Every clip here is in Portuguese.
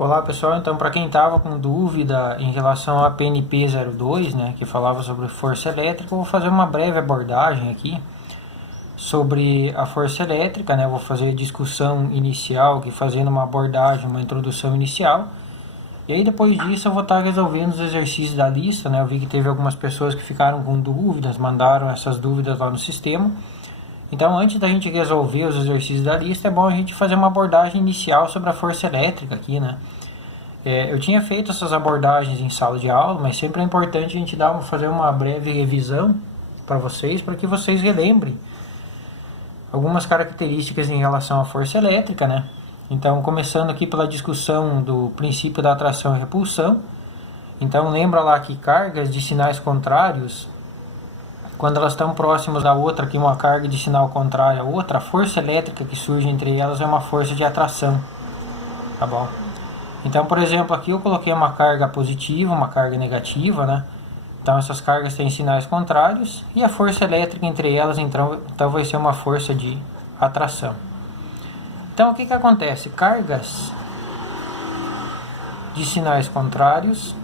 Olá pessoal, então para quem estava com dúvida em relação à PNP02, né, que falava sobre força elétrica, eu vou fazer uma breve abordagem aqui sobre a força elétrica, né, vou fazer a discussão inicial, aqui fazendo uma abordagem, uma introdução inicial, e aí depois disso eu vou estar resolvendo os exercícios da lista, né, eu vi que teve algumas pessoas que ficaram com dúvidas, mandaram essas dúvidas lá no sistema. Então, antes da gente resolver os exercícios da lista, é bom a gente fazer uma abordagem inicial sobre a força elétrica aqui, né? Eu tinha feito essas abordagens em sala de aula, mas sempre é importante a gente fazer uma breve revisão para que vocês relembrem algumas características em relação à força elétrica, né? Então, começando aqui pela discussão do princípio da atração e repulsão. Então, lembra lá que cargas de sinais contrários, quando elas estão próximas da outra, aqui uma carga de sinal contrário à outra, a força elétrica que surge entre elas é uma força de atração, tá bom? Então, por exemplo, aqui eu coloquei uma carga positiva, uma carga negativa, né? Então, essas cargas têm sinais contrários e a força elétrica entre elas, então vai ser uma força de atração. Então, o que acontece? Cargas de sinais contrários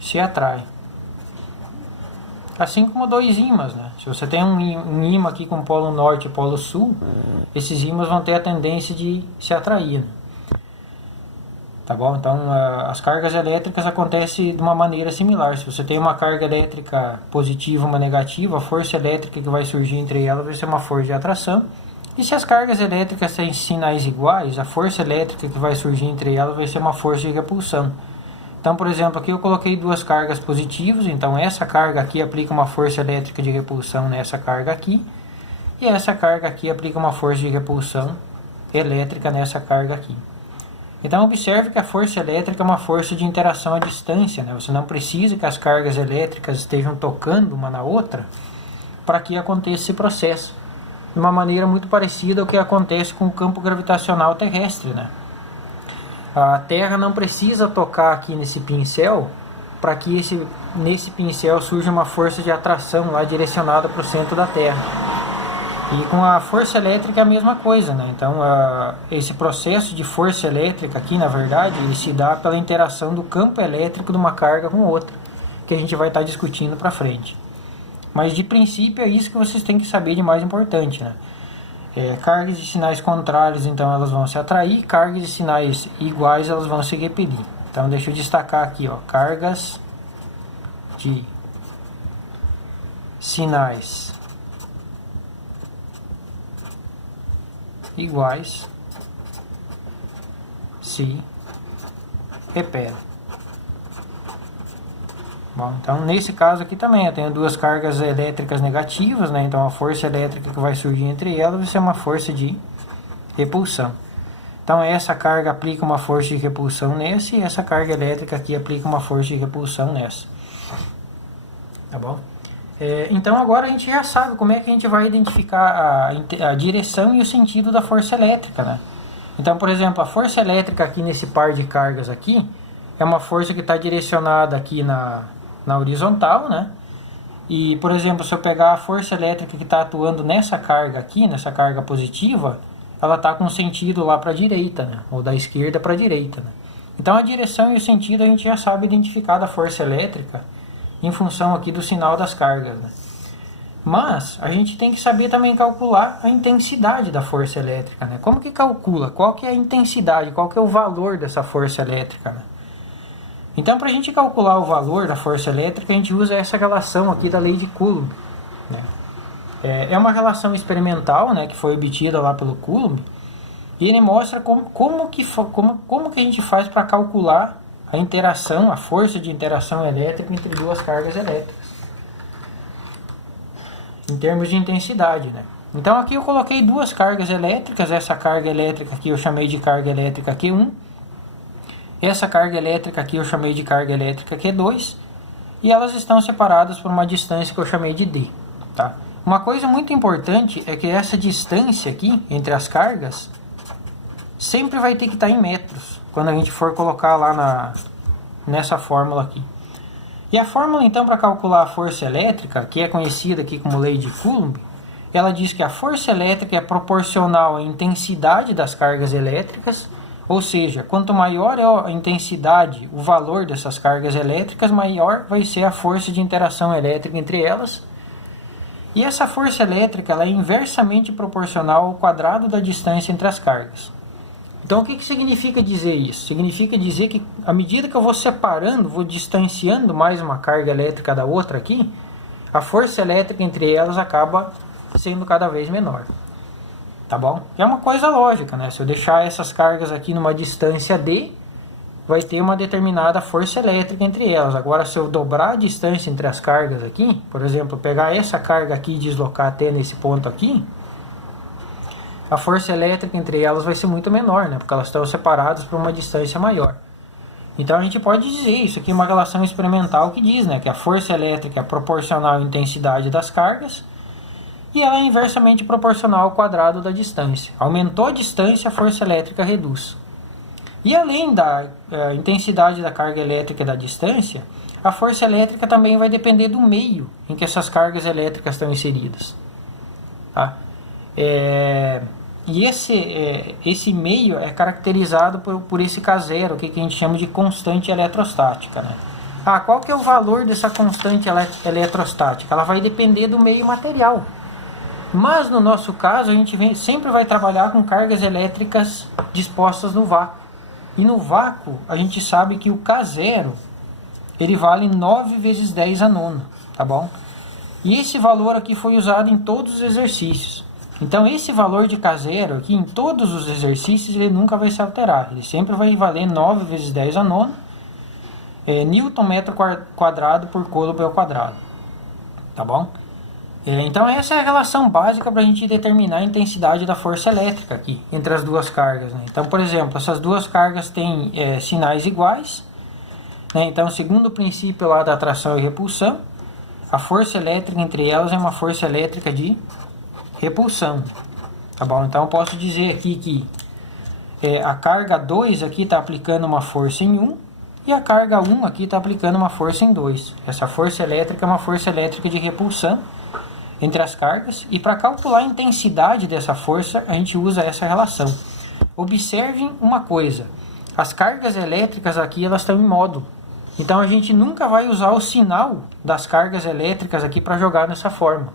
se atraem. Assim como dois ímãs, né? Se você tem um ímã aqui com polo norte e polo sul, esses ímãs vão ter a tendência de se atrair, né? Tá bom? Então, as cargas elétricas acontecem de uma maneira similar. Se você tem uma carga elétrica positiva e uma negativa, a força elétrica que vai surgir entre elas vai ser uma força de atração. E se as cargas elétricas têm sinais iguais, a força elétrica que vai surgir entre elas vai ser uma força de repulsão. Então, por exemplo, aqui eu coloquei duas cargas positivas, então essa carga aqui aplica uma força elétrica de repulsão nessa carga aqui, e essa carga aqui aplica uma força de repulsão elétrica nessa carga aqui. Então, observe que a força elétrica é uma força de interação à distância, né? Você não precisa que as cargas elétricas estejam tocando uma na outra para que aconteça esse processo, de uma maneira muito parecida ao que acontece com o campo gravitacional terrestre, né? A Terra não precisa tocar aqui nesse pincel para que nesse pincel surja uma força de atração lá direcionada para o centro da Terra. E com a força elétrica é a mesma coisa, né? Então, esse processo de força elétrica aqui, na verdade, ele se dá pela interação do campo elétrico de uma carga com outra, que a gente vai estar discutindo para frente. Mas, de princípio, é isso que vocês têm que saber de mais importante, né? Cargas de sinais contrários, então elas vão se atrair, cargas de sinais iguais elas vão se repelir. Então deixa eu destacar aqui, ó, cargas de sinais iguais se repetem. Bom, então nesse caso aqui também eu tenho duas cargas elétricas negativas, né? Então a força elétrica que vai surgir entre elas vai ser uma força de repulsão. Então essa carga aplica uma força de repulsão nessa e essa carga elétrica aqui aplica uma força de repulsão nessa. Tá bom? Então agora a gente já sabe como é que a gente vai identificar a direção e o sentido da força elétrica, né? Então, por exemplo, a força elétrica aqui nesse par de cargas aqui é uma força que está direcionada aqui na horizontal, né? E, por exemplo, se eu pegar a força elétrica que está atuando nessa carga aqui, nessa carga positiva, ela está com sentido lá para a direita, né? Ou da esquerda para a direita, né? Então, a direção e o sentido a gente já sabe identificar da força elétrica em função aqui do sinal das cargas, né? Mas a gente tem que saber também calcular a intensidade da força elétrica, né? Como que calcula? Qual que é a intensidade? Qual que é o valor dessa força elétrica, né? Então, para a gente calcular o valor da força elétrica, a gente usa essa relação aqui da lei de Coulomb, né? É uma relação experimental, né, que foi obtida lá pelo Coulomb, e ele mostra como que a gente faz para calcular a interação, a força de interação elétrica entre duas cargas elétricas, em termos de intensidade, né? Então, aqui eu coloquei duas cargas elétricas, essa carga elétrica aqui eu chamei de carga elétrica Q1, essa carga elétrica aqui eu chamei de carga elétrica Q2, e elas estão separadas por uma distância que eu chamei de D, tá? Uma coisa muito importante é que essa distância aqui entre as cargas sempre vai ter que estar em metros, quando a gente for colocar lá nessa fórmula aqui. E a fórmula então para calcular a força elétrica, que é conhecida aqui como lei de Coulomb, ela diz que a força elétrica é proporcional à intensidade das cargas elétricas, ou seja, quanto maior é a intensidade, o valor dessas cargas elétricas, maior vai ser a força de interação elétrica entre elas. E essa força elétrica ela é inversamente proporcional ao quadrado da distância entre as cargas. Então o que significa dizer isso? Significa dizer que à medida que eu vou separando, vou distanciando mais uma carga elétrica da outra aqui, a força elétrica entre elas acaba sendo cada vez menor. Tá bom? É uma coisa lógica, né? Se eu deixar essas cargas aqui numa distância D, vai ter uma determinada força elétrica entre elas. Agora, se eu dobrar a distância entre as cargas aqui, por exemplo, pegar essa carga aqui e deslocar até nesse ponto aqui, a força elétrica entre elas vai ser muito menor, né? Porque elas estão separadas por uma distância maior. Então a gente pode dizer, isso aqui é uma relação experimental que diz, né, que a força elétrica é proporcional à intensidade das cargas e ela é inversamente proporcional ao quadrado da distância. Aumentou a distância, a força elétrica reduz. E além da intensidade da carga elétrica e da distância, a força elétrica também vai depender do meio em que essas cargas elétricas estão inseridas. Tá? E esse meio é caracterizado por esse K0, que a gente chama de constante eletrostática. Né? Qual que é o valor dessa constante eletrostática? Ela vai depender do meio material. Mas no nosso caso, a gente sempre vai trabalhar com cargas elétricas dispostas no vácuo. E no vácuo, a gente sabe que o K0 ele vale 9 vezes 10 a nona. Tá bom? E esse valor aqui foi usado em todos os exercícios. Então esse valor de K0 aqui em todos os exercícios ele nunca vai se alterar. Ele sempre vai valer 9 vezes 10 a nona Newton metro quadrado por Coulomb ao quadrado. Tá bom? Então essa é a relação básica para a gente determinar a intensidade da força elétrica aqui entre as duas cargas. Né? Então, por exemplo, essas duas cargas têm sinais iguais. Né? Então, segundo o princípio lá da atração e repulsão, a força elétrica entre elas é uma força elétrica de repulsão. Tá bom? Então eu posso dizer aqui que a carga 2 aqui está aplicando uma força em 1 e a carga 1 aqui está aplicando uma força em 2. Essa força elétrica é uma força elétrica de repulsão entre as cargas, e para calcular a intensidade dessa força a gente usa essa relação. Observem uma coisa, as cargas elétricas aqui elas estão em módulo, então a gente nunca vai usar o sinal das cargas elétricas aqui para jogar nessa forma.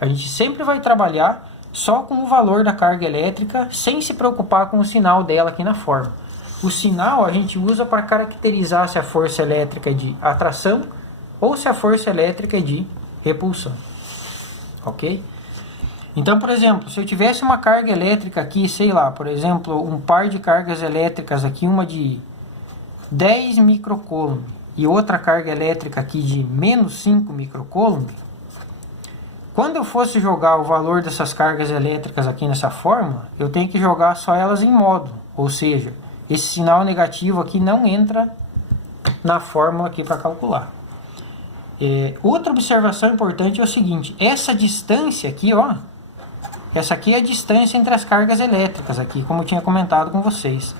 A gente sempre vai trabalhar só com o valor da carga elétrica, sem se preocupar com o sinal dela aqui na forma. O sinal a gente usa para caracterizar se a força elétrica é de atração ou se a força elétrica é de repulsão. Ok? Então, por exemplo, se eu tivesse uma carga elétrica aqui, sei lá, por exemplo, um par de cargas elétricas aqui, uma de 10 microcoulomb e outra carga elétrica aqui de menos 5 microcoulomb, quando eu fosse jogar o valor dessas cargas elétricas aqui nessa fórmula, eu tenho que jogar só elas em módulo, ou seja, esse sinal negativo aqui não entra na fórmula aqui para calcular. Outra observação importante é o seguinte, essa distância aqui, ó, essa aqui é a distância entre as cargas elétricas aqui, como eu tinha comentado com vocês.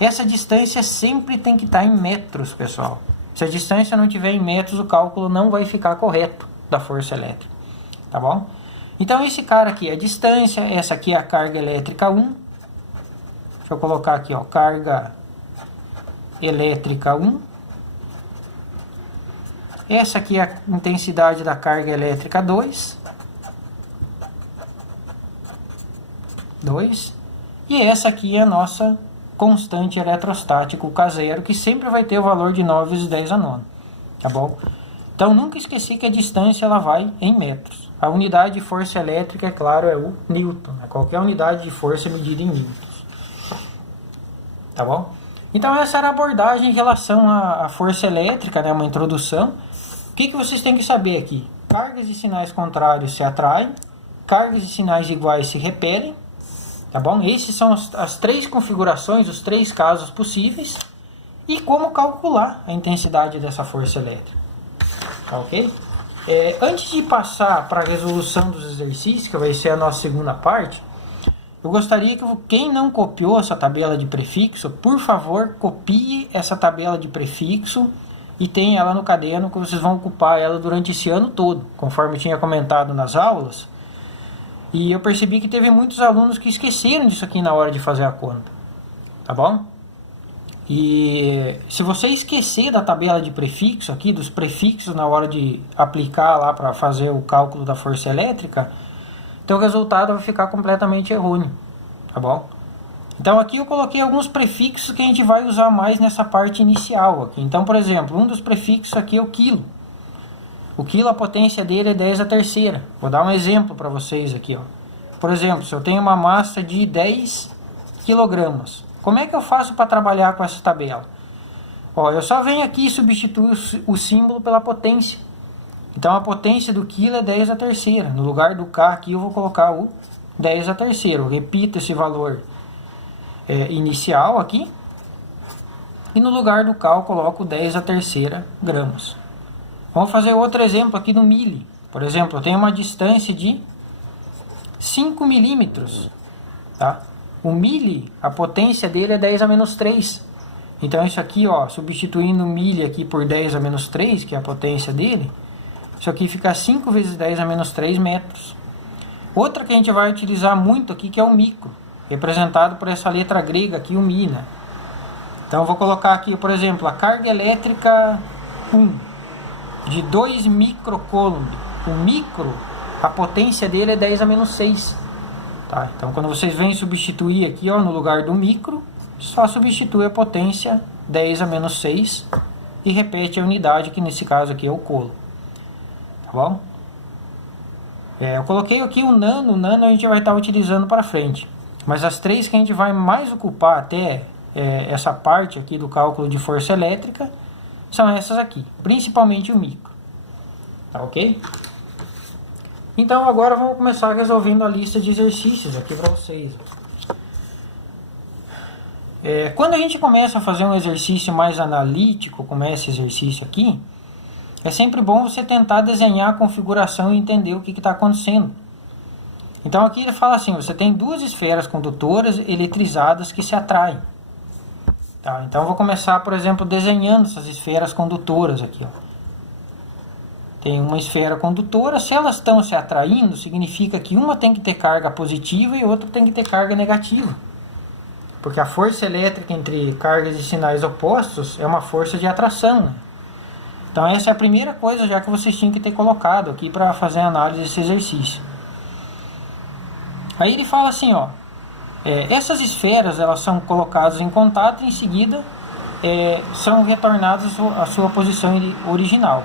Essa distância sempre tem que estar em metros, pessoal. Se a distância não tiver em metros, o cálculo não vai ficar correto da força elétrica, tá bom? Então esse cara aqui é a distância, essa aqui é a carga elétrica 1. Deixa eu colocar aqui, ó, carga elétrica 1. Essa aqui é a intensidade da carga elétrica 2. E essa aqui é a nossa constante eletrostática, o K0, que sempre vai ter o valor de 9 vezes 10 a nona. Tá bom? Então nunca esqueci que a distância ela vai em metros. A unidade de força elétrica, é claro, é o Newton. Né? Qualquer unidade de força é medida em newtons. Tá bom? Então essa era a abordagem em relação à força elétrica, né? Uma introdução. O que vocês têm que saber aqui? Cargas e sinais contrários se atraem, cargas e sinais iguais se repelem, tá bom? Esses são as três configurações, os três casos possíveis, e como calcular a intensidade dessa força elétrica, tá ok? Antes de passar para a resolução dos exercícios, que vai ser a nossa segunda parte, eu gostaria que quem não copiou essa tabela de prefixo, por favor, copie essa tabela de prefixo e tenha ela no caderno, que vocês vão ocupar ela durante esse ano todo. Conforme eu tinha comentado nas aulas, E eu percebi que teve muitos alunos que esqueceram disso aqui na hora de fazer a conta. Tá bom? E se você esquecer da tabela de prefixo aqui, dos prefixos na hora de aplicar lá para fazer o cálculo da força elétrica, teu resultado vai ficar completamente errôneo. Tá bom? Então aqui eu coloquei alguns prefixos que a gente vai usar mais nessa parte inicial aqui. Então, por exemplo, um dos prefixos aqui é o quilo. O quilo, a potência dele é 10 a terceira. Vou dar um exemplo para vocês aqui, ó. Por exemplo, se eu tenho uma massa de 10 quilogramas, como é que eu faço para trabalhar com essa tabela? Ó, eu só venho aqui e substituo o símbolo pela potência. Então a potência do quilo é 10 a terceira. No lugar do K aqui eu vou colocar o 10 a terceira. Eu repito esse valor inicial aqui. E no lugar do K eu coloco 10 a terceira gramas. Vamos fazer outro exemplo aqui do milho. Por exemplo, eu tenho uma distância de 5 milímetros. Tá? O milho, a potência dele é 10 a menos 3. Então isso aqui, ó, substituindo o milho aqui por 10 a menos 3, que é a potência dele, isso aqui fica 5 vezes 10 a menos 3 metros. Outra que a gente vai utilizar muito aqui, que é o micro, representado por essa letra grega aqui, o mi, né? Então eu vou colocar aqui, por exemplo, a carga elétrica 1. De 2 microcoulomb. O micro, a potência dele é 10 a menos 6. Tá? Então, quando vocês vêm substituir aqui, ó, no lugar do micro, só substitui a potência 10 a menos 6 e repete a unidade, que nesse caso aqui é o coulomb. Tá bom? Eu coloquei aqui o nano. O nano a gente vai estar utilizando para frente. Mas as três que a gente vai mais ocupar até essa parte aqui do cálculo de força elétrica são essas aqui, principalmente o micro. Tá ok? Então agora vamos começar resolvendo a lista de exercícios aqui para vocês. Quando a gente começa a fazer um exercício mais analítico, como é esse exercício aqui, é sempre bom você tentar desenhar a configuração e entender o que está acontecendo. Então aqui ele fala assim, você tem duas esferas condutoras eletrizadas que se atraem. Tá, então eu vou começar, por exemplo, desenhando essas esferas condutoras aqui. Ó. Tem uma esfera condutora, se elas estão se atraindo, significa que uma tem que ter carga positiva e outra tem que ter carga negativa. Porque a força elétrica entre cargas e sinais opostos é uma força de atração. Né? Então essa é a primeira coisa já que vocês tinham que ter colocado aqui para fazer a análise desse exercício. Aí ele fala assim, ó. Essas esferas elas são colocadas em contato e em seguida são retornadas à sua posição original.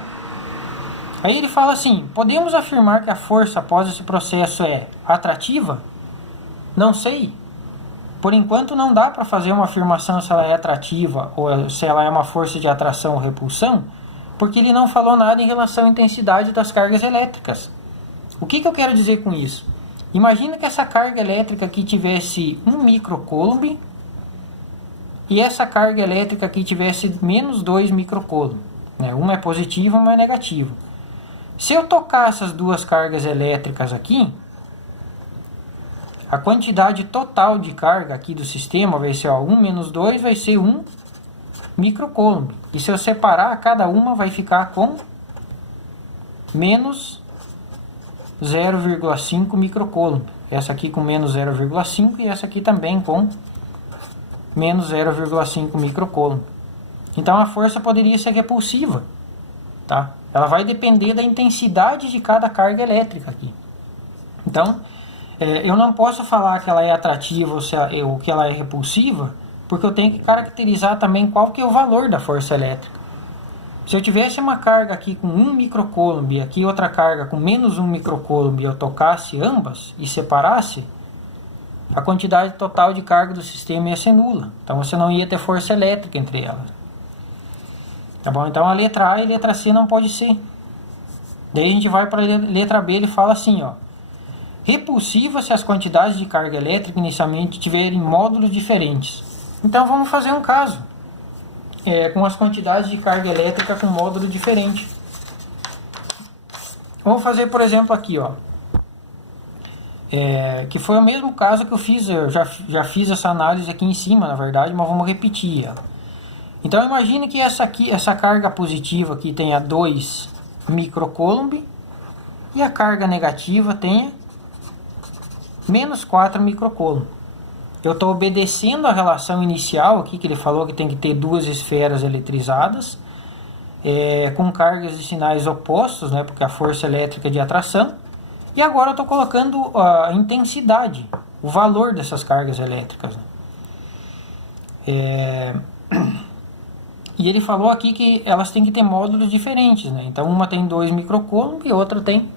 Aí ele fala assim, podemos afirmar que a força após esse processo é atrativa? Não sei. Por enquanto não dá para fazer uma afirmação se ela é atrativa ou se ela é uma força de atração ou repulsão, porque ele não falou nada em relação à intensidade das cargas elétricas. O que eu quero dizer com isso? Imagina que essa carga elétrica aqui tivesse 1 microcoulomb e essa carga elétrica aqui tivesse menos 2 microcoulomb. Né? Uma é positiva, uma é negativa. Se eu tocar essas duas cargas elétricas aqui, a quantidade total de carga aqui do sistema vai ser 1 menos 2 vai ser 1 microcoulomb. E se eu separar, cada uma vai ficar com menos 0,5 microcoulomb. Essa aqui com menos 0,5 e essa aqui também com menos 0,5 microcoulomb. Então a força poderia ser repulsiva. Tá? Ela vai depender da intensidade de cada carga elétrica aqui. Então, eu não posso falar que ela é atrativa ou que ela é repulsiva, porque eu tenho que caracterizar também qual que é o valor da força elétrica. Se eu tivesse uma carga aqui com 1 microcoulomb e aqui outra carga com menos 1 microcoulomb e eu tocasse ambas e separasse, a quantidade total de carga do sistema ia ser nula. Então você não ia ter força elétrica entre elas. Tá bom? Então a letra A e a letra C não pode ser. Daí a gente vai para a letra B, ele fala assim, ó. Repulsiva se as quantidades de carga elétrica inicialmente tiverem módulos diferentes. Então vamos fazer um caso. Com as quantidades de carga elétrica com módulo diferente. Vamos fazer, por exemplo, aqui, ó. Que foi o mesmo caso que eu fiz, eu já fiz essa análise aqui em cima, na verdade, mas vamos repetir ela. Então imagine que essa carga positiva aqui tenha 2 microcoulomb e a carga negativa tenha menos 4 microcoulomb. Eu estou obedecendo a relação inicial aqui, que ele falou que tem que ter duas esferas eletrizadas, com cargas de sinais opostos, né, porque a força elétrica é de atração. E agora eu estou colocando a intensidade, o valor dessas cargas elétricas. E ele falou aqui que elas têm que ter módulos diferentes, né? Então uma tem 2 microcoulomb e outra tem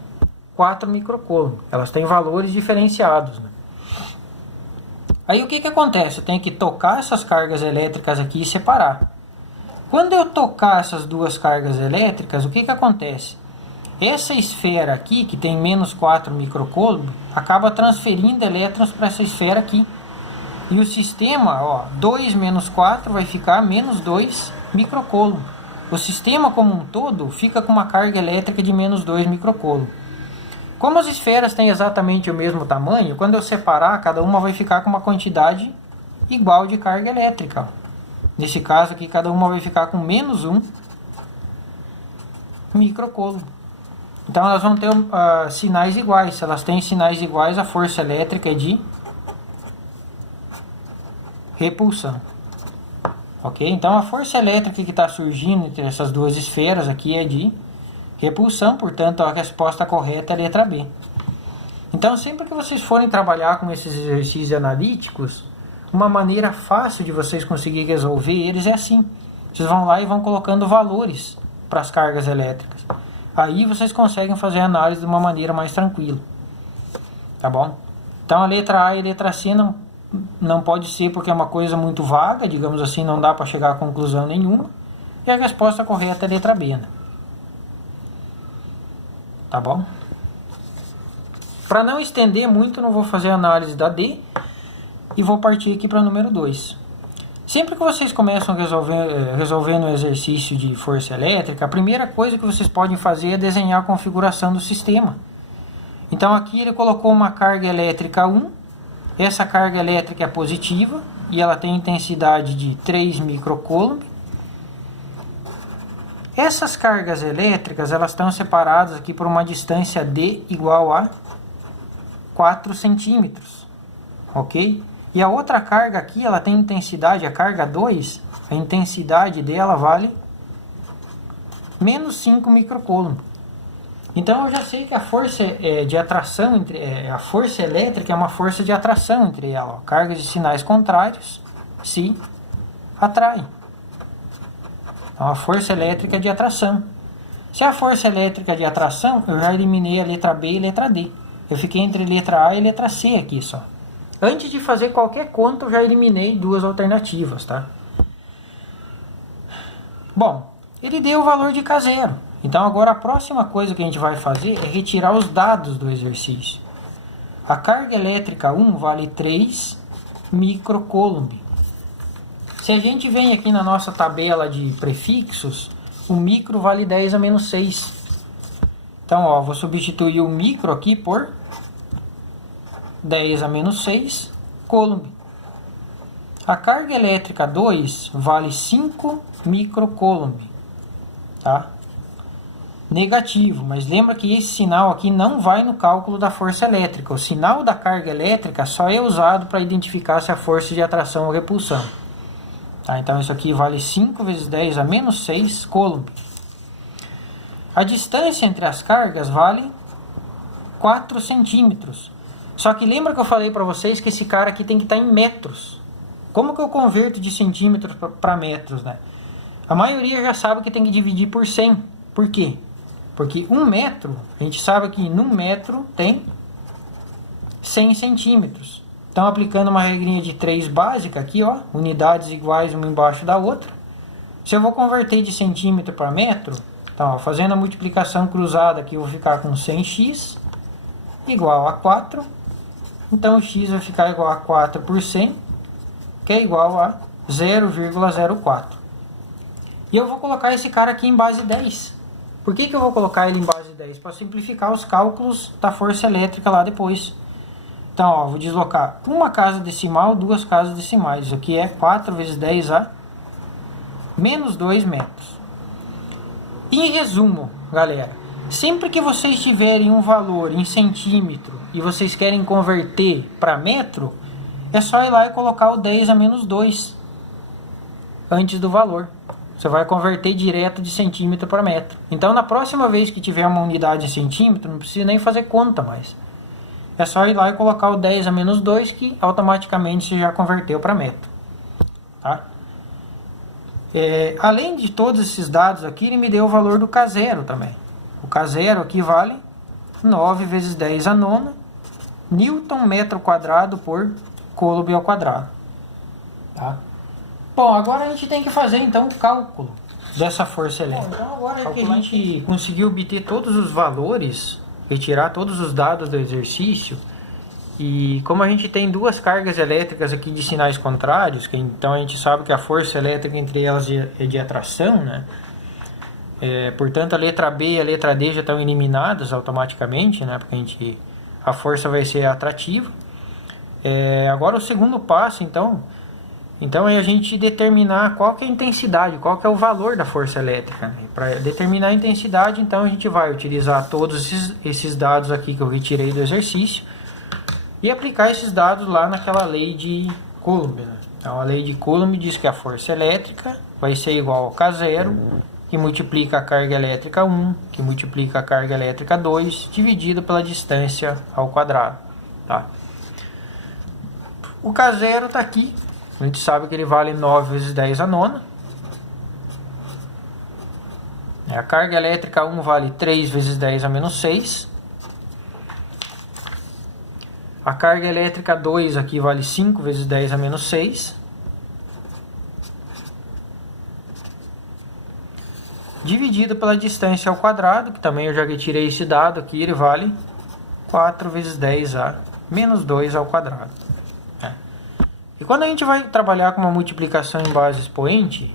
4 microcoulomb. Elas têm valores diferenciados, né? Aí o que acontece? Eu tenho que tocar essas cargas elétricas aqui e separar. Quando eu tocar essas duas cargas elétricas, o que acontece? Essa esfera aqui, que tem menos 4 microcoulomb, acaba transferindo elétrons para essa esfera aqui. E o sistema, ó, 2 menos 4 vai ficar menos 2 microcoulomb. O sistema como um todo fica com uma carga elétrica de menos 2 microcoulomb. Como as esferas têm exatamente o mesmo tamanho, quando eu separar, cada uma vai ficar com uma quantidade igual de carga elétrica. Nesse caso aqui, cada uma vai ficar com menos 1 microcoulomb. Então elas vão ter sinais iguais. Se elas têm sinais iguais, a força elétrica é de repulsão. Ok? Então a força elétrica que está surgindo entre essas duas esferas aqui é de repulsão, portanto a resposta correta é a letra B. Então sempre que vocês forem trabalhar com esses exercícios analíticos, uma maneira fácil de vocês conseguirem resolver eles é assim. Vocês vão lá e vão colocando valores para as cargas elétricas. Aí vocês conseguem fazer a análise de uma maneira mais tranquila. Tá bom? Então a letra A e a letra C não pode ser porque é uma coisa muito vaga, digamos assim, não dá para chegar a conclusão nenhuma. E a resposta correta é a letra B, né? Tá bom? Para não estender muito, não vou fazer a análise da D e vou partir aqui para o número 2. Sempre que vocês começam resolvendo um exercício de força elétrica, a primeira coisa que vocês podem fazer é desenhar a configuração do sistema. Então aqui ele colocou uma carga elétrica 1. Essa carga elétrica é positiva e ela tem intensidade de 3 microcoulomb. Essas cargas elétricas elas estão separadas aqui por uma distância D igual a 4 centímetros. Ok? E a outra carga aqui, ela tem intensidade, a carga 2, a intensidade dela vale menos 5 microcoulomb. Então eu já sei que a força de atração, a força elétrica é uma força de atração entre elas. Ó. Cargas de sinais contrários se atraem. Então a força elétrica é de atração. Se a força elétrica é de atração, eu já eliminei a letra B e a letra D. Eu fiquei entre letra A e letra C aqui só. Antes de fazer qualquer conta, eu já eliminei duas alternativas, tá? Bom, ele deu o valor de K0. Então agora a próxima coisa que a gente vai fazer é retirar os dados do exercício. A carga elétrica 1 vale 3 microcoulomb. Se a gente vem aqui na nossa tabela de prefixos, o micro vale 10 a menos 6. Então, ó, vou substituir o micro aqui por 10 a menos 6 coulomb. A carga elétrica 2 vale 5 microcoulomb. Tá? Negativo, mas lembra que esse sinal aqui não vai no cálculo da força elétrica. O sinal da carga elétrica só é usado para identificar se a força de atração ou repulsão. Tá? Então isso aqui vale 5 vezes 10 a menos 6 coulomb. A distância entre as cargas vale 4 centímetros. Só que lembra que eu falei para vocês que esse cara aqui tem que estar em metros. Como que eu converto de centímetros para metros, né? A maioria já sabe que tem que dividir por 100. Por quê? Porque 1 metro, a gente sabe que num metro tem 100 centímetros. Então, aplicando uma regrinha de 3 básica aqui, ó, unidades iguais uma embaixo da outra. Se eu vou converter de centímetro para metro, então, ó, fazendo a multiplicação cruzada aqui, eu vou ficar com 100x igual a 4. Então, o x vai ficar igual a 4 por 100, que é igual a 0,04. E eu vou colocar esse cara aqui em base 10. Por que eu vou colocar ele em base 10? Para simplificar os cálculos da força elétrica lá depois. Então, ó, vou deslocar uma casa decimal, duas casas decimais. Isso aqui é 4 vezes 10 a menos 2 metros. Em resumo, galera, Sempre que vocês tiverem um valor em centímetro e vocês querem converter para metro, é só ir lá e colocar o 10 a menos 2 antes do valor. Você vai converter direto de centímetro para metro. Então, na próxima vez que tiver uma unidade em centímetro, não precisa nem fazer conta mais. É só ir lá e colocar o 10 a menos 2 que automaticamente você já converteu para metro. Tá? Além de todos esses dados aqui, ele me deu o valor do K0 também. O K0 aqui vale 9 vezes 10 a nona Newton metro quadrado por Coulomb ao quadrado. Tá? Bom, agora a gente tem que fazer então o cálculo dessa força elétrica. Então agora que a gente conseguiu obter todos os valores, retirar todos os dados do exercício, e como a gente tem duas cargas elétricas aqui de sinais contrários, que então a gente sabe que a força elétrica entre elas é de atração, né? Portanto, a letra B e a letra D já estão eliminadas automaticamente, né? Porque a força vai ser atrativa. Agora o segundo passo, então é a gente determinar qual que é a intensidade, qual que é o valor da força elétrica. Né? Para determinar a intensidade, então a gente vai utilizar todos esses dados aqui que eu retirei do exercício e aplicar esses dados lá naquela lei de Coulomb. Né? Então a lei de Coulomb diz que a força elétrica vai ser igual ao K0, que multiplica a carga elétrica 1, que multiplica a carga elétrica 2, dividido pela distância ao quadrado. Tá? O K0 está aqui. A gente sabe que ele vale 9 vezes 10 a nona. A carga elétrica 1 vale 3 vezes 10 a menos 6. A carga elétrica 2 aqui vale 5 vezes 10 a menos 6. Dividido pela distância ao quadrado, que também eu já retirei esse dado aqui, ele vale 4 vezes 10 a menos 2 ao quadrado. E quando a gente vai trabalhar com uma multiplicação em base expoente,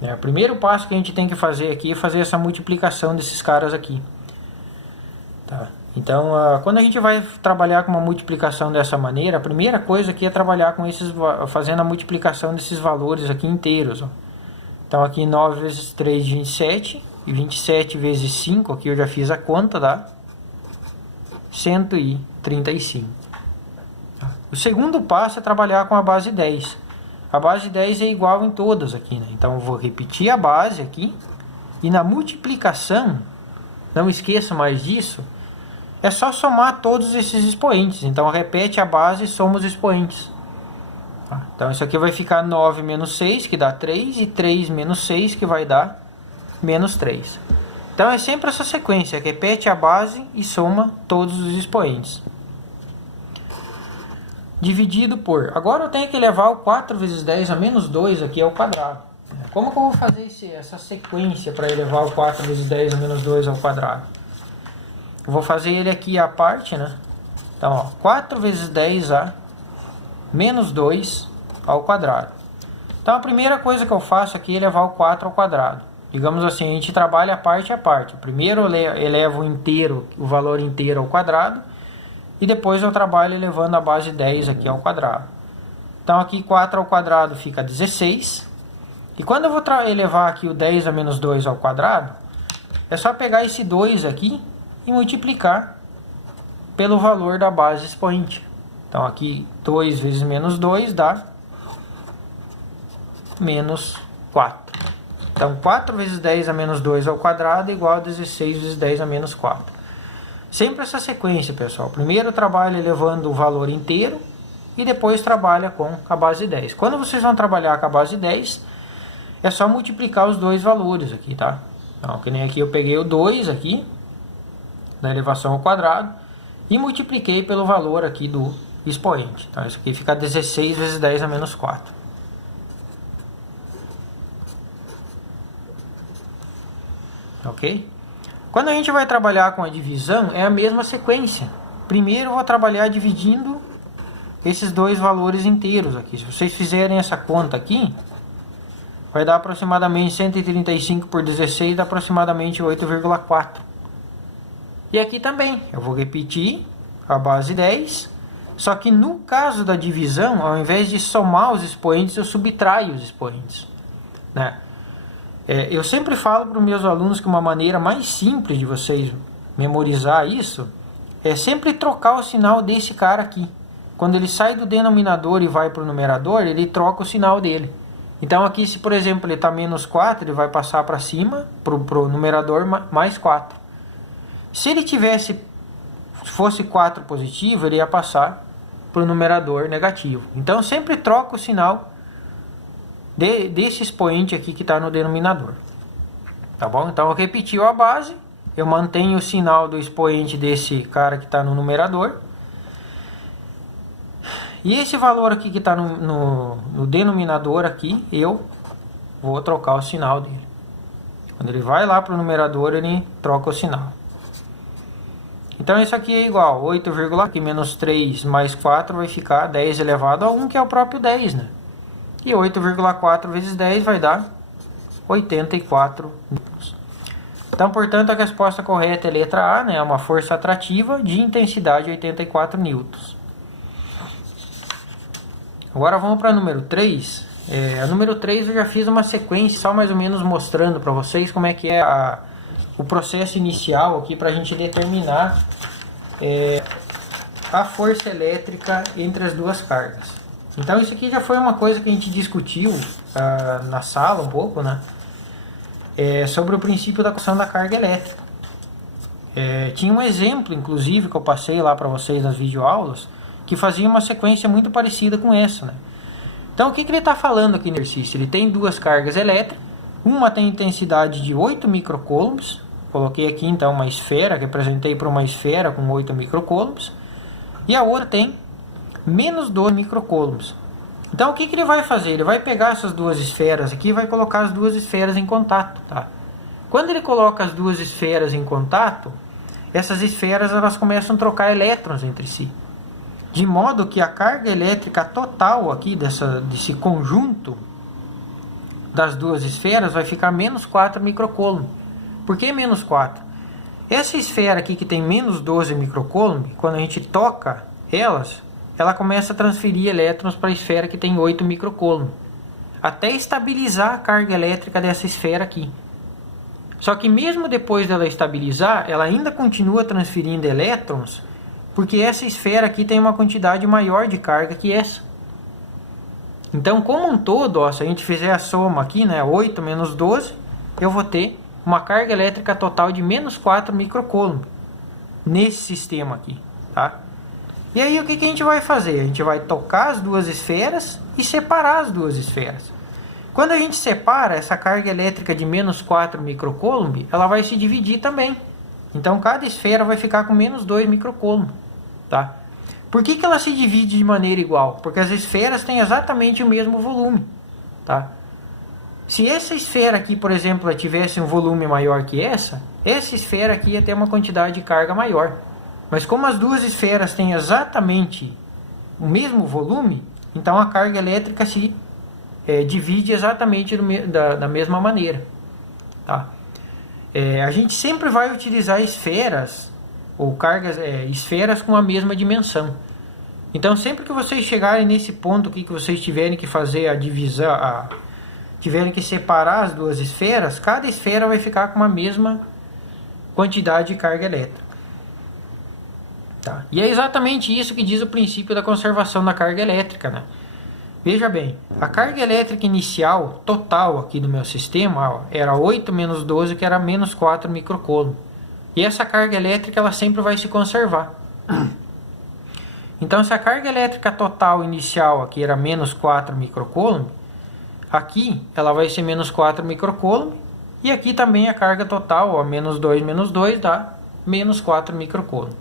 o primeiro passo que a gente tem que fazer aqui é fazer essa multiplicação desses caras aqui. Tá? Então, quando a gente vai trabalhar com uma multiplicação dessa maneira, a primeira coisa aqui é trabalhar com fazendo a multiplicação desses valores aqui inteiros. Ó. Então, aqui 9 vezes 3, 27, e 27 vezes 5, aqui eu já fiz a conta, dá 135. O segundo passo é trabalhar com a base 10. A base 10 é igual em todas aqui, né? Então eu vou repetir a base aqui. E na multiplicação, não esqueça mais disso, é só somar todos esses expoentes. Então repete a base e soma os expoentes. Então isso aqui vai ficar 9 menos 6, que dá 3, e 3 menos 6, que vai dar menos 3. Então é sempre essa sequência, repete a base e soma todos os expoentes. Dividido por... Agora eu tenho que levar o 4 vezes 10 a menos 2 aqui ao quadrado. Como que eu vou fazer essa sequência para elevar o 4 vezes 10 a menos 2 ao quadrado? Eu vou fazer ele aqui à parte, né? Então, ó, 4 vezes 10 a menos 2 ao quadrado. Então, a primeira coisa que eu faço aqui é elevar o 4 ao quadrado. Digamos assim, a gente trabalha parte a parte. Primeiro eu elevo o valor inteiro ao quadrado. E depois eu trabalho elevando a base 10 aqui ao quadrado. Então aqui 4 ao quadrado fica 16. E quando eu vou elevar aqui o 10 a menos 2 ao quadrado, é só pegar esse 2 aqui e multiplicar pelo valor da base expoente. Então aqui 2 vezes menos 2 dá menos 4. Então 4 vezes 10 a menos 2 ao quadrado é igual a 16 vezes 10 a menos 4. Sempre essa sequência, pessoal. Primeiro trabalha elevando o valor inteiro e depois trabalha com a base 10. Quando vocês vão trabalhar com a base 10, é só multiplicar os dois valores aqui, tá? Então, que nem aqui eu peguei o 2 aqui, da elevação ao quadrado, e multipliquei pelo valor aqui do expoente. Então, isso aqui fica 16 vezes 10 a menos 4. Ok? Quando a gente vai trabalhar com a divisão, é a mesma sequência. Primeiro eu vou trabalhar dividindo esses dois valores inteiros aqui. Se vocês fizerem essa conta aqui, vai dar aproximadamente 135 por 16, dá aproximadamente 8,4. E aqui também, eu vou repetir a base 10, só que no caso da divisão, ao invés de somar os expoentes, eu subtraio os expoentes, né? Eu sempre falo para os meus alunos que uma maneira mais simples de vocês memorizar isso é sempre trocar o sinal desse cara aqui. Quando ele sai do denominador e vai para o numerador, ele troca o sinal dele. Então aqui, se por exemplo ele está menos 4, ele vai passar para cima, para o numerador, mais 4. Se ele fosse 4 positivo, ele ia passar para o numerador negativo. Então sempre troca o sinal desse expoente aqui que está no denominador. Tá bom? Então eu repeti a base, eu mantenho o sinal do expoente desse cara que está no numerador. E esse valor aqui que está no denominador aqui, eu vou trocar o sinal dele. Quando ele vai lá para o numerador, ele troca o sinal. Então isso aqui é igual a 8, aqui menos 3 mais 4 vai ficar 10 elevado a 1, que é o próprio 10, né? E 8,4 vezes 10 vai dar 84 newtons. Então, portanto, a resposta correta é a letra A, né? É uma força atrativa de intensidade 84 newtons. Agora vamos para a número 3. A número 3 eu já fiz uma sequência, só mais ou menos mostrando para vocês como é que é o processo inicial aqui para a gente determinar a força elétrica entre as duas cargas. Então isso aqui já foi uma coisa que a gente discutiu na sala um pouco, né? Sobre o princípio da equação da carga elétrica. Tinha um exemplo, inclusive, que eu passei lá para vocês nas videoaulas, que fazia uma sequência muito parecida com essa, né? Então o que ele está falando aqui no exercício? Ele tem duas cargas elétricas, uma tem intensidade de 8 microcoulombs, coloquei aqui então uma esfera, representei para uma esfera com 8 microcoulombs, e a outra tem menos 12 microcoulombs. Então o que ele vai fazer? Ele vai pegar essas duas esferas aqui e vai colocar as duas esferas em contato, tá? Quando ele coloca as duas esferas em contato, essas esferas elas começam a trocar elétrons entre si. De modo que a carga elétrica total aqui desse conjunto das duas esferas vai ficar menos 4 microcoulomb. Por que menos 4? Essa esfera aqui que tem menos 12 microcoulomb, quando a gente toca ela começa a transferir elétrons para a esfera que tem 8 microcoulomb, até estabilizar a carga elétrica dessa esfera aqui. Só que mesmo depois dela estabilizar, ela ainda continua transferindo elétrons, porque essa esfera aqui tem uma quantidade maior de carga que essa. Então, como um todo, se a gente fizer a soma aqui, né, 8 menos 12, eu vou ter uma carga elétrica total de menos 4 microcoulomb nesse sistema aqui, tá? E aí o que a gente vai fazer? A gente vai tocar as duas esferas e separar as duas esferas. Quando a gente separa essa carga elétrica de menos 4 microcoulomb, ela vai se dividir também. Então cada esfera vai ficar com menos 2 microcoulomb, tá? Por que ela se divide de maneira igual? Porque as esferas têm exatamente o mesmo volume, tá? Se essa esfera aqui, por exemplo, tivesse um volume maior que essa esfera aqui ia ter uma quantidade de carga maior. Mas como as duas esferas têm exatamente o mesmo volume, então a carga elétrica se divide exatamente da mesma maneira, tá? A gente sempre vai utilizar esferas ou esferas com a mesma dimensão. Então sempre que vocês chegarem nesse ponto aqui que vocês tiverem que fazer a divisão, tiverem que separar as duas esferas, cada esfera vai ficar com a mesma quantidade de carga elétrica. Tá? E é exatamente isso que diz o princípio da conservação da carga elétrica, né? Veja bem, a carga elétrica inicial, total aqui do meu sistema, era 8 menos 12, que era menos 4 microcoulomb. E essa carga elétrica ela sempre vai se conservar. Então, se a carga elétrica total inicial aqui era menos 4 microcoulomb, aqui ela vai ser menos 4 microcoulomb, e aqui também a carga total, menos 2 dá menos 4 microcoulomb.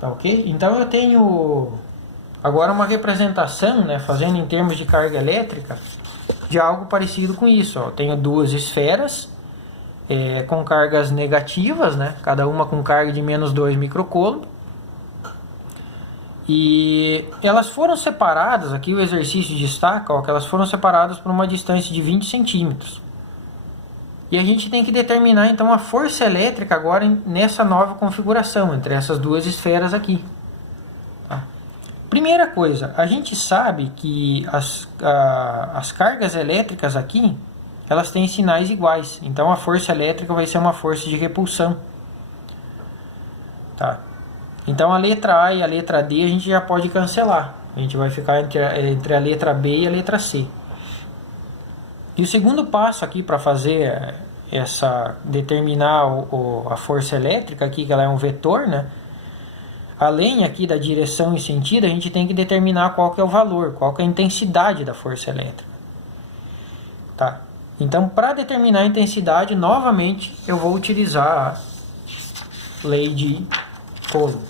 Tá ok? Então eu tenho agora uma representação, né, fazendo em termos de carga elétrica, de algo parecido com isso. Eu tenho duas esferas com cargas negativas, né, cada uma com carga de menos 2 microcoulomb. E elas foram separadas, aqui o exercício destaca que elas foram separadas por uma distância de 20 centímetros. E a gente tem que determinar então a força elétrica agora nessa nova configuração, entre essas duas esferas aqui. Tá? Primeira coisa, a gente sabe que as cargas elétricas aqui, elas têm sinais iguais. Então a força elétrica vai ser uma força de repulsão. Tá? Então a letra A e a letra D a gente já pode cancelar. A gente vai ficar entre a letra B e a letra C. E o segundo passo aqui para fazer determinar a força elétrica aqui, que ela é um vetor, né? Além aqui da direção e sentido, a gente tem que determinar qual que é o valor, qual que é a intensidade da força elétrica. Tá? Então, para determinar a intensidade, novamente, eu vou utilizar a lei de Coulomb.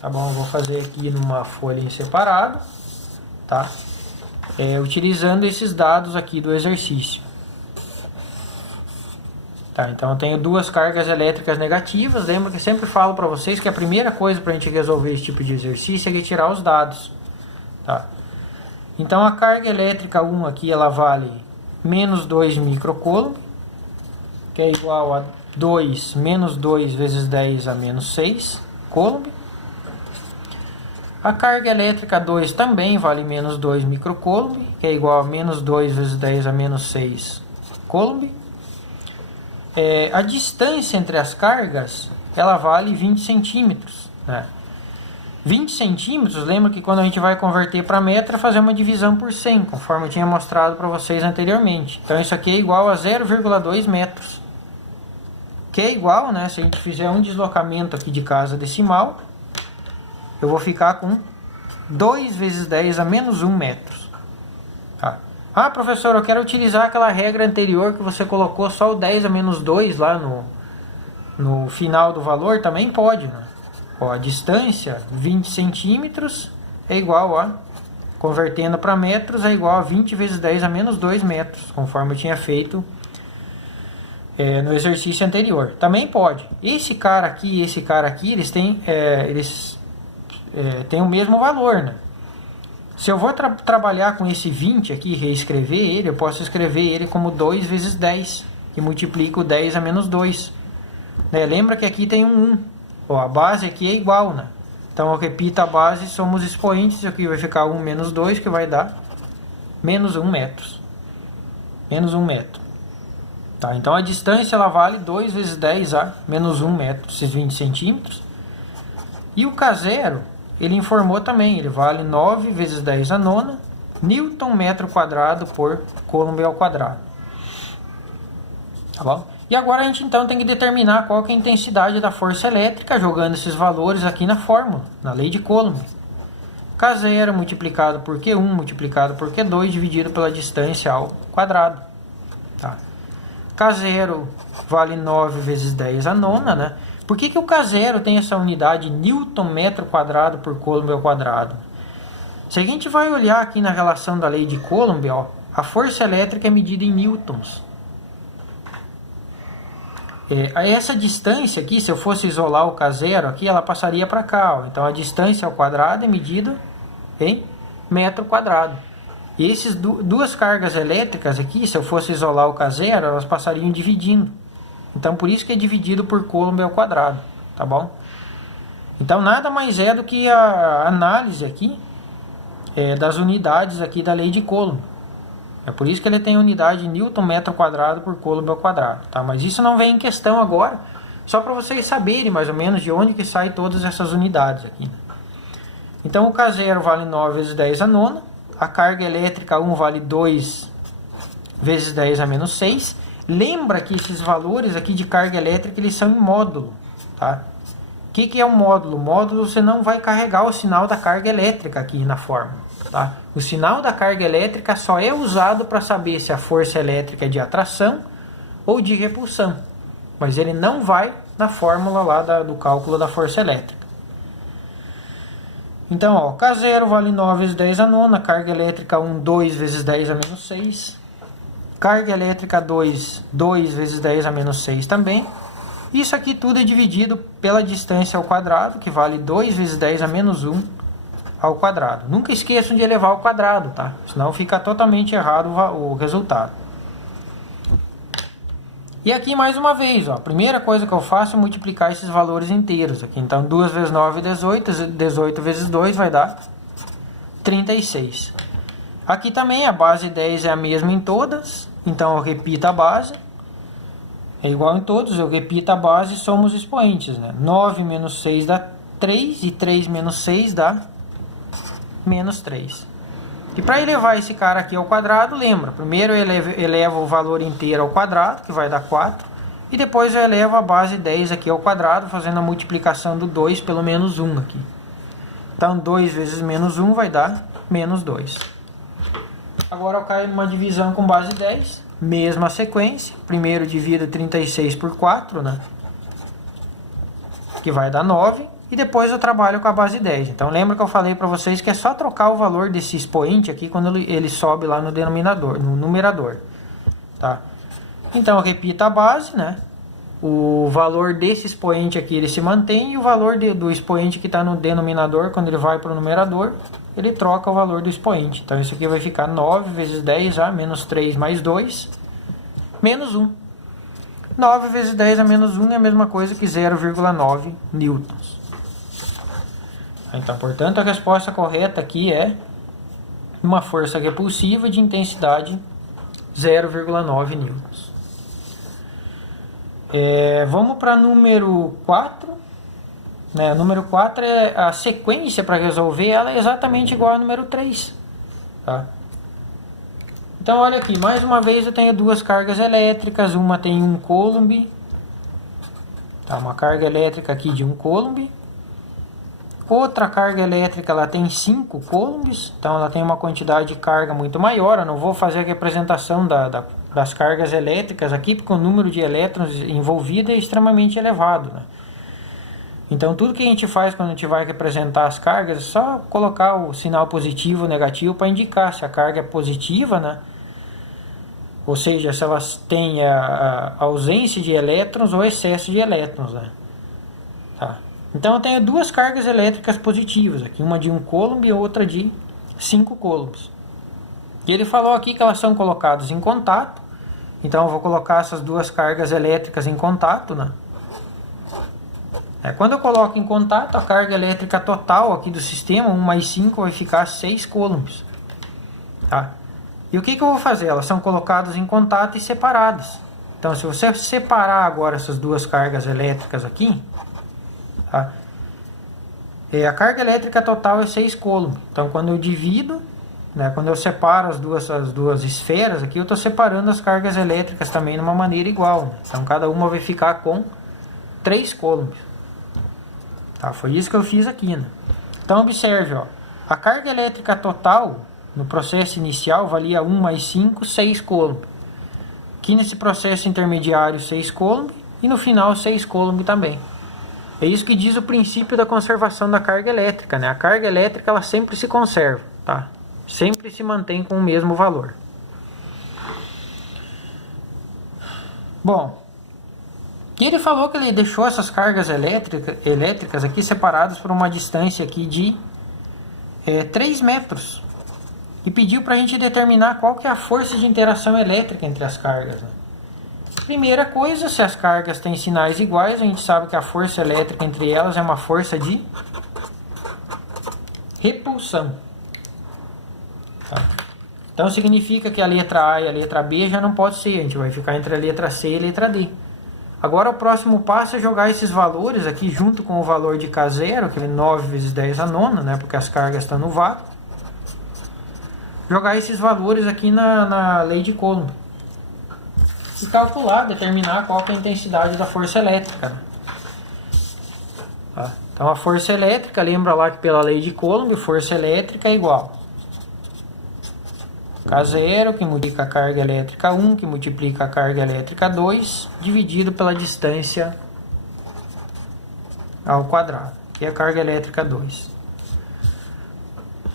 Tá bom? Eu vou fazer aqui numa folha em separado, tá? Utilizando esses dados aqui do exercício. Tá, então eu tenho duas cargas elétricas negativas. Lembra que eu sempre falo para vocês que a primeira coisa para a gente resolver esse tipo de exercício é retirar os dados. Tá? Então a carga elétrica 1 aqui ela vale menos 2 microcoulomb, que é igual a 2 menos 2 vezes 10 a menos 6 coulomb. A carga elétrica 2 também vale menos 2 microcoulomb, que é igual a menos 2 vezes 10 a menos 6 coulomb. A distância entre as cargas, ela vale 20 centímetros. Né? 20 centímetros, lembra que quando a gente vai converter para metro, é fazer uma divisão por 100, conforme eu tinha mostrado para vocês anteriormente. Então isso aqui é igual a 0,2 metros. Que é igual, né? Se a gente fizer um deslocamento aqui de casa decimal, eu vou ficar com 2 vezes 10 a menos 1 metros. Tá? Ah, professor, eu quero utilizar aquela regra anterior que você colocou só o 10 a menos 2 lá no final do valor, também pode. Né? Ó, a distância, 20 centímetros, é igual a, convertendo para metros, é igual a 20 vezes 10 a menos 2 metros, conforme eu tinha feito no exercício anterior. Também pode. Esse cara aqui e esse cara aqui, eles têm o mesmo valor, né? Se eu vou trabalhar com esse 20 aqui, reescrever ele, eu posso escrever ele como 2 vezes 10, que multiplica o 10 a menos 2. Né? Lembra que aqui tem um 1. Ó, a base aqui é igual, né? Então eu repito a base, somos expoentes, isso aqui vai ficar 1 menos 2, que vai dar menos 1 metros. Menos 1 metro. Tá? Então a distância ela vale 2 vezes 10 a menos 1 metro, esses 20 centímetros. E o K0, ele informou também, ele vale 9 vezes 10 a nona, Newton metro quadrado por Coulomb ao quadrado. Tá bom? E agora a gente então tem que determinar qual que é a intensidade da força elétrica, jogando esses valores aqui na fórmula, na lei de Coulomb. K0 multiplicado por Q1 multiplicado por Q2 dividido pela distância ao quadrado. Tá? K0 vale 9 vezes 10 a nona, né? Por que o K0 tem essa unidade Newton metro quadrado por Coulomb ao quadrado? Se a gente vai olhar aqui na relação da lei de Coulomb, ó, a força elétrica é medida em newtons. Essa distância aqui, se eu fosse isolar o K0 aqui, ela passaria para cá. Ó. Então a distância ao quadrado é medida em metro quadrado. E essas duas cargas elétricas aqui, se eu fosse isolar o K0, elas passariam dividindo. Então, por isso que é dividido por Coulomb ao quadrado, tá bom? Então, nada mais é do que a análise aqui das unidades aqui da lei de Coulomb. É por isso que ele tem unidade Newton metro quadrado por Coulomb ao quadrado, tá? Mas isso não vem em questão agora, só para vocês saberem mais ou menos de onde que saem todas essas unidades aqui. Então, o K0 vale 9 vezes 10 a nona, a carga elétrica 1 vale 2 vezes 10 a menos 6. Lembra que esses valores aqui de carga elétrica, eles são em módulo, tá? O que é um módulo? Módulo, você não vai carregar o sinal da carga elétrica aqui na fórmula, tá? O sinal da carga elétrica só é usado para saber se a força elétrica é de atração ou de repulsão, mas ele não vai na fórmula lá do cálculo da força elétrica. Então, ó, K0 vale 9 vezes 10 a nona, carga elétrica 1, 2 vezes 10 a menos 6. Carga elétrica 2, 2 vezes 10 a menos 6 também. Isso aqui tudo é dividido pela distância ao quadrado, que vale 2 vezes 10 a menos 1 ao quadrado. Nunca esqueçam de elevar ao quadrado, tá? Senão fica totalmente errado o resultado. E aqui mais uma vez, ó, a primeira coisa que eu faço é multiplicar esses valores inteiros aqui. Então 2 vezes 9 é 18, 18 vezes 2 vai dar 36. Aqui também a base 10 é a mesma em todas, então eu repito a base. É igual em todos, eu repito a base e somo os expoentes, né? 9 menos 6 dá 3 e 3 menos 6 dá menos 3. E para elevar esse cara aqui ao quadrado, lembra, primeiro eu elevo o valor inteiro ao quadrado, que vai dar 4, e depois eu elevo a base 10 aqui ao quadrado, fazendo a multiplicação do 2 pelo menos 1 aqui. Então 2 vezes menos 1 vai dar menos 2. Agora eu caio numa divisão com base 10, mesma sequência, primeiro divido 36 por 4, né? Que vai dar 9. E depois eu trabalho com a base 10. Então lembra que eu falei para vocês que é só trocar o valor desse expoente aqui quando ele sobe lá no denominador, no numerador. Tá? Então eu repito a base, né? O valor desse expoente aqui ele se mantém e o valor do expoente que está no denominador, quando ele vai para o numerador, ele troca o valor do expoente. Então isso aqui vai ficar 9 vezes 10 a menos 3 mais 2, menos 1. 9 vezes 10 a menos 1 é a mesma coisa que 0,9 newtons. Então, portanto, a resposta correta aqui é uma força repulsiva de intensidade 0,9 newtons. Vamos para número 4. Né? O número 4 é a sequência para resolver, ela é exatamente igual ao número 3. Tá? Então, olha aqui, mais uma vez eu tenho duas cargas elétricas, uma tem 1 coulomb, tá? Uma carga elétrica aqui de 1 coulomb. Outra carga elétrica ela tem 5 coulombs, então ela tem uma quantidade de carga muito maior. Eu não vou fazer a representação das cargas elétricas aqui, porque o número de elétrons envolvido é extremamente elevado, né? Então tudo que a gente faz quando a gente vai representar as cargas é só colocar o sinal positivo ou negativo para indicar se a carga é positiva, né? Ou seja, se elas têm a ausência de elétrons ou excesso de elétrons, né? Tá. Então eu tenho duas cargas elétricas positivas aqui, uma de 1 coulomb e outra de 5 coulombs. E ele falou aqui que elas são colocadas em contato, então eu vou colocar essas duas cargas elétricas em contato, né? Quando eu coloco em contato, a carga elétrica total aqui do sistema, 1 mais 5, vai ficar 6 coulombs. Tá? E o que eu vou fazer? Elas são colocadas em contato e separadas. Então se você separar agora essas duas cargas elétricas aqui, tá? A carga elétrica total é 6 coulomb. Então quando eu divido, né, quando eu separo as duas esferas aqui, eu estou separando as cargas elétricas também de uma maneira igual, né? Então cada uma vai ficar com 3 coulombs. Tá? Foi isso que eu fiz aqui, né? Então observe, ó, a carga elétrica total no processo inicial valia 1 mais 5, 6 coulomb. Aqui nesse processo intermediário 6 coulomb e no final 6 coulomb também. É isso que diz o princípio da conservação da carga elétrica, né? A carga elétrica ela sempre se conserva, tá? Sempre se mantém com o mesmo valor. Bom, e ele falou que ele deixou essas cargas elétricas aqui separadas por uma distância aqui de 3 metros. E pediu para a gente determinar qual que é a força de interação elétrica entre as cargas, né? Primeira coisa, se as cargas têm sinais iguais, a gente sabe que a força elétrica entre elas é uma força de repulsão. Tá? Então significa que a letra A e a letra B já não pode ser, a gente vai ficar entre a letra C e a letra D. Agora o próximo passo é jogar esses valores aqui junto com o valor de K0, que é 9 vezes 10 a nona, né, porque as cargas estão no vácuo. Jogar esses valores aqui na lei de Coulomb. E calcular, determinar qual que é a intensidade da força elétrica, né? Tá? Então a força elétrica, lembra lá que pela lei de Coulomb, força elétrica é igual K0, que multiplica a carga elétrica 1, que multiplica a carga elétrica 2, dividido pela distância ao quadrado, que é a carga elétrica 2.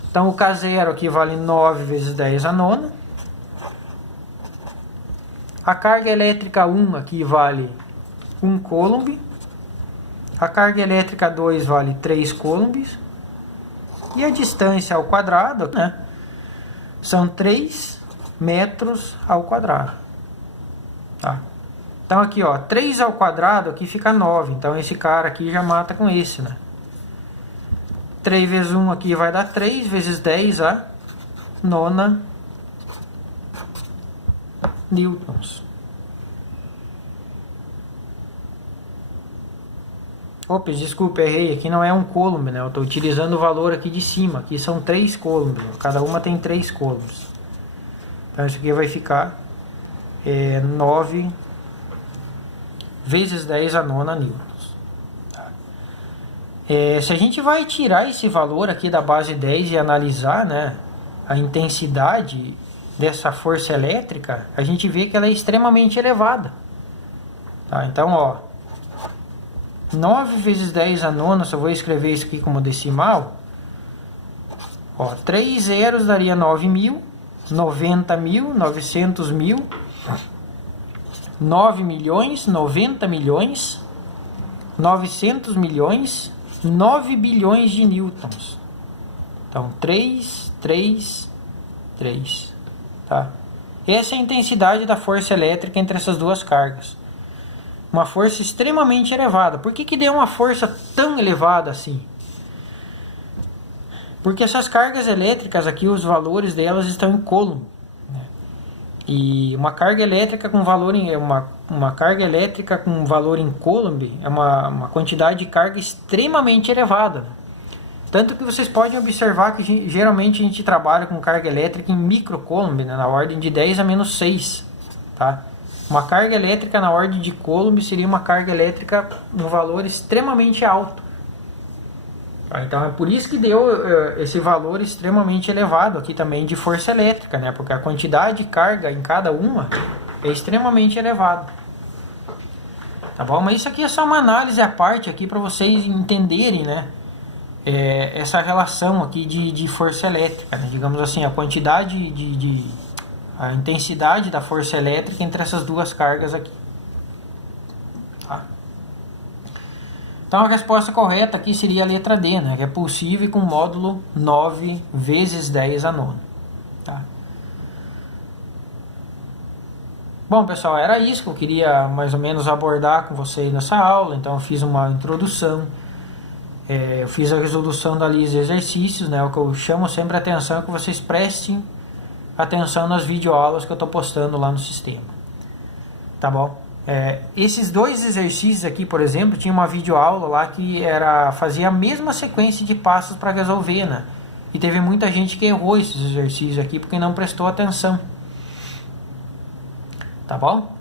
Então o K0 aqui vale 9 vezes 10 a nona. A carga elétrica 1 aqui vale 1 coulomb. A carga elétrica 2 vale 3 coulombs. E a distância ao quadrado, né, são 3 metros ao quadrado. Tá? Então aqui, ó, 3 ao quadrado, aqui fica 9. Então esse cara aqui já mata com esse, né? 3 vezes 1 aqui vai dar 3, vezes 10 a nona newtons. Opa, desculpa, errei. Aqui não é um coulomb, né? Eu estou utilizando o valor aqui de cima. Aqui são 3 coulombs. Cada uma tem 3 coulombs. Então isso aqui vai ficar 9 vezes 10 a nona newtons. Tá? Se a gente vai tirar esse valor aqui da base 10 e analisar, né, a intensidade dessa força elétrica, a gente vê que ela é extremamente elevada. Tá? Então, ó, 9 vezes 10 a nona, só vou escrever isso aqui como decimal. Ó, 3 zeros daria 9.000, 90.000, 900.000, 9 milhões, 90 milhões, 900 milhões, 9 bilhões de newtons. Então, 3, 3, 3. Tá? Essa é a intensidade da força elétrica entre essas duas cargas. Uma força extremamente elevada. Por que deu uma força tão elevada assim? Porque essas cargas elétricas aqui, os valores delas estão em coulomb. Né? E uma carga elétrica com valor em uma carga elétrica com valor em coulomb é uma quantidade de carga extremamente elevada. Tanto que vocês podem observar que geralmente a gente trabalha com carga elétrica em microcoulomb, né, na ordem de 10 a menos 6. Tá? Uma carga elétrica na ordem de coulomb seria uma carga elétrica no valor extremamente alto. Tá? Então é por isso que deu esse valor extremamente elevado aqui também de força elétrica, né? Porque a quantidade de carga em cada uma é extremamente elevada. Tá bom? Mas isso aqui é só uma análise à parte aqui para vocês entenderem, né? Essa relação aqui de força elétrica, né? Digamos assim, a quantidade a intensidade da força elétrica entre essas duas cargas aqui. Tá? Então a resposta correta aqui seria a letra D, né? Que é possível com módulo 9 vezes 10 a nona. Tá? Bom, pessoal, era isso que eu queria mais ou menos abordar com vocês nessa aula. Então eu fiz uma introdução. Eu fiz a resolução da lista de exercícios, né? O que eu chamo sempre a atenção é que vocês prestem atenção nas videoaulas que eu estou postando lá no sistema. Tá bom? Esses dois exercícios aqui, por exemplo, tinha uma videoaula lá que fazia a mesma sequência de passos para resolver, né? E teve muita gente que errou esses exercícios aqui porque não prestou atenção. Tá bom?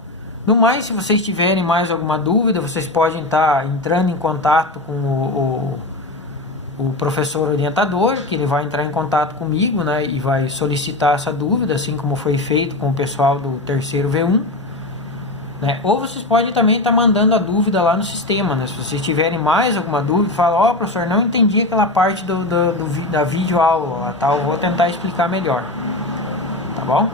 No mais, se vocês tiverem mais alguma dúvida, vocês podem estar entrando em contato com o professor orientador, que ele vai entrar em contato comigo, né, e vai solicitar essa dúvida, assim como foi feito com o pessoal do terceiro V1. Né? Ou vocês podem também estar mandando a dúvida lá no sistema, né? Se vocês tiverem mais alguma dúvida, fala, professor, não entendi aquela parte da videoaula, tá? Eu vou tentar explicar melhor. Tá bom?